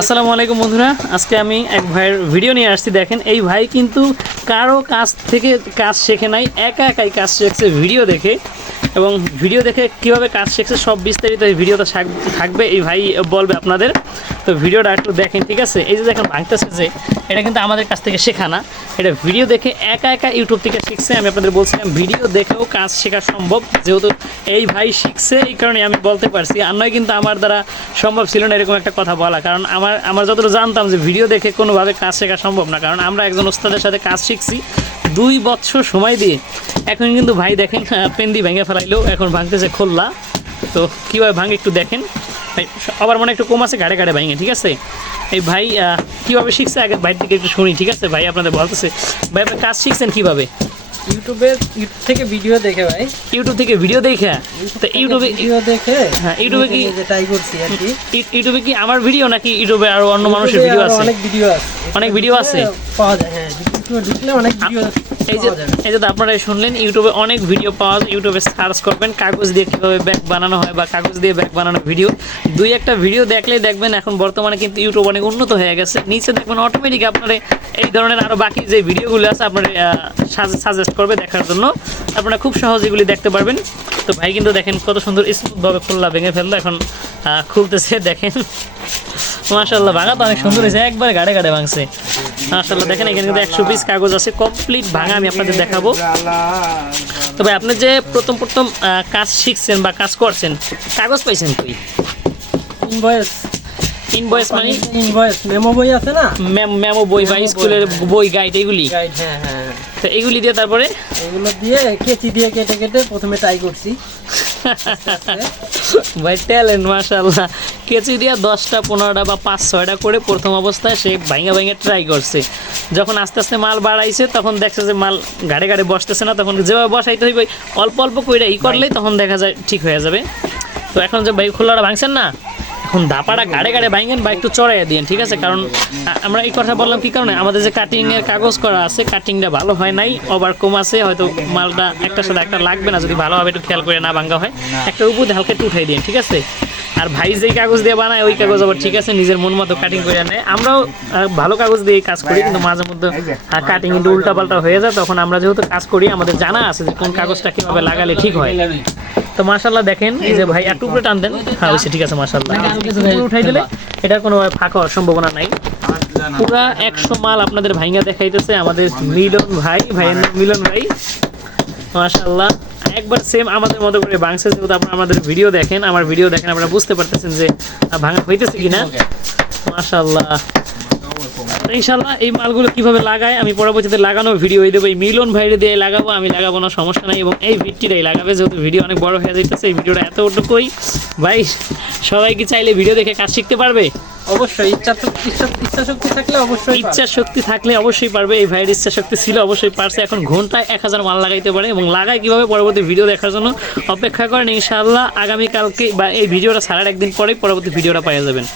আসসালামু আলাইকুম বন্ধুরা, আজকে আমি এক ভাইয়ের ভিডিও নিয়ে আসছি। দেখেন, এই ভাই কিন্তু কারো কাছ থেকে কাজ শেখে নাই, একা একাই কাজ শিখছে ভিডিও দেখে। এবং ভিডিও দেখে কীভাবে কাজ শিখছে সব বিস্তারিত এই ভিডিওতে থাকবে, এই ভাই বলবে আপনাদের। তো ভিডিওটা একটু দেখেন, ঠিক আছে? এই যে দেখেন ভাঙতেছে, যে এটা কিন্তু আমাদের কাছ থেকে শেখা না, এটা ভিডিও দেখে একা একা ইউটিউব থেকে শিখছে। আমি আপনাদের বলছিলাম ভিডিও দেখেও কাজ শেখা সম্ভব, যেহেতু এই ভাই শিখছে এই কারণে আমি বলতে পারছি। আর নয় কিন্তু আমার দ্বারা সম্ভব ছিল না এরকম একটা কথা বলা, কারণ আমার যতটা জানতাম যে ভিডিও দেখে কোনোভাবে কাজ শেখা সম্ভব না, কারণ আমরা একজন ওস্তাদের সাথে কাজ শিখছি 2 বছর সময় দিয়ে। এখন কিন্তু ভাই দেখেন পেন্দি ভেঙে ফেলাইলেও এখন ভাঙতেছে খোল্লা। তো কীভাবে ভাঙে একটু দেখেন। আবার মনে একটু কম আছে, ঘাড়ে ঘাড়ে ভাঙে, ঠিক আছে? এই ভাই কীভাবে শিখছে আগে ভাই থেকে একটু শুনি, ঠিক আছে? ভাই আপনাদের বলতেছে, ভাই আপনি কাজ শিখছেন কীভাবে? ইউটিউব থেকে ভিডিও দেখে ভাই। ইউটিউব থেকে ভিডিও দেখে? তো ইউটিউবে ভিডিও দেখে, হ্যাঁ, ইউটিউবে কি ট্রাই করছি আর কি। ইউটিউবে কি আমার ভিডিও নাকি ইউটিউবে আরো অন্য মানুষের ভিডিও আছে? অনেক ভিডিও আছে, অনেক ভিডিও আছে পাওয়া যায়। হ্যাঁ, ইউটিউবে ঢুকলে অনেক ভিডিও এই যে আপনারা শুনলেন, ইউটিউবে অনেক ভিডিও পাওয়া যায়। ইউটিউবে সার্চ করবেন কাগজ দিয়ে কীভাবে ব্যাগ বানানো হয় বা কাগজ দিয়ে ব্যাগ বানানো ভিডিও। 2-1টা ভিডিও দেখলেই দেখবেন এখন বর্তমানে কিন্তু ইউটিউব অনেক উন্নত হয়ে গেছে। নিচে দেখবেন অটোমেটিক আপনারা এই ধরনের আরও বাকি যে ভিডিওগুলো আছে আপনারা সাজেস্ট করবে দেখার জন্য, আপনারা খুব সহজে এগুলি দেখতে পারবেন। তো ভাই কিন্তু দেখেন কত সুন্দর স্মুথভাবে খোলা ভেঙে ফেললো, এখন খুলতেছে। দেখেন মাশাআল্লাহ, ভাঙা তো অনেক সুন্দর হয়েছে, একবারে গাড়ে গাড়ে ভাঙছে মাশাআল্লাহ। দেখেন এখানে কিন্তু 100 পিস কাগজ আছে, কমপ্লিট ভাঙা আমি আপনাদের দেখাবো। তো ভাই আপনি যে প্রথম কাজ শিখছেন বা কাজ করছেন, কাগজ পাইছেন কই? ইনভয়েস মানে মেমো বই আছে না, মেমো বই বা স্কুলের বই, গাইড, এগুলি? হ্যাঁ। তো এগুলি দিয়ে তারপরে এগুলো দিয়ে কেচি দিয়ে কেটে কেটে প্রথমে ট্রাই করছি। ভাই ট্যালেন্ট মাশাআল্লাহ। কেচি দিয়ে 10টা 15টা বা 5-6টা করে প্রথম অবস্থায় সে ভাঙা ট্রাই করছে। যখন আস্তে আস্তে মাল বাড়াইছে তখন দেখছে যে মাল ঘাড়ে ঘাড়ে বসতেছে না, তখন যেভাবে বসাইতে হইবে অল্প অল্প করে করলেই তখন দেখা যায় ঠিক হয়ে যাবে। তো এখন যে ভাই খোলাটা ভাঙছেন না, এখন দাপাটা গাড়ে গাড়ে ভাঙেন বা একটু চড়াইয়া দিন, ঠিক আছে? কারণ আমরা এই কথা বললাম কি কারণে, আমাদের যে কাটিংয়ের কাগজ করা আছে, কাটিংটা ভালো হয় নাই, ওভার কম আছে, হয়তো মালটা একটার সাথে একটা লাগবে না। যদি ভালোভাবে একটু খেয়াল করে না ভাঙা হয়, একটা উপর হালকা একটু উঠাই দিন, ঠিক আছে? আর ভাই যেই কাগজ দিয়ে বানায় ওই কাগজ আবার ঠিক আছে, নিজের মন মতো কাটিং করে নেয়। আমরাও ভালো কাগজ দিয়ে কাজ করি, কিন্তু মাঝে মধ্যে কাটিং কিন্তু উল্টাপাল্টা হয়ে যায়। তখন আমরা যেহেতু কাজ করি আমাদের জানা আছে যে কোন কাগজটা কীভাবে লাগালে ঠিক হয়। তো মাশাআল্লাহ দেখেন, এই যে ভাই একটু উপরে টান দেন, হ্যাঁ হয়েছে, ঠিক আছে মাশাআল্লাহ। উপরে উঠাই দিলে এটার কোনো ফাঁকা হওয়ার সম্ভাবনা নাই। পুরা 100 মাল আপনাদের ভাইঙ্গা দেখাইতেছে আমাদের মিলন ভাই, ভাইয়ের নাম মিলন ভাই মাশাআল্লাহ। একবার সেম আমাদের মতো করে ভাঙছে, যেহেতু আপনারা আমাদের ভিডিও দেখেন, আমার ভিডিও দেখেন, আপনারা বুঝতে পারতেছেন যে ভাঙা হইতেছে কিনা মাশাআল্লাহ। ইনশাআল্লাহ এই মালগুলো কিভাবে লাগায় আমি পরবর্তীতে লাগানো ভিডিও দেবো। এই মিলন ভাইরে দিয়ে লাগাবো, আমি লাগাবো না, সমস্যা নাই। এবং এই ভিডিওটাই লাগাবে, যেহেতু ভিডিও অনেক বড় হয়ে যাইতেছে। এই ভিডিওটা এতটুকুই ভাই, সবাই কি চাইলে ভিডিও দেখে কাজ শিখতে পারবে? অবশ্যই ইচ্ছা শক্তি থাকলে অবশ্যই পারবে। এই ভাইয়ের ইচ্ছা শক্তি ছিল, অবশ্যই পারছে। এখন ঘন্টায় 1000 মাল লাগাইতে পারে। এবং লাগায় কিভাবে পরবর্তী ভিডিও দেখার জন্য অপেক্ষা করেন। ইনশাআল্লাহ আগামীকালকে বা এই ভিডিওটা ছাড়ার একদিন পরেই পরবর্তী ভিডিওটা পেয়ে যাবেন।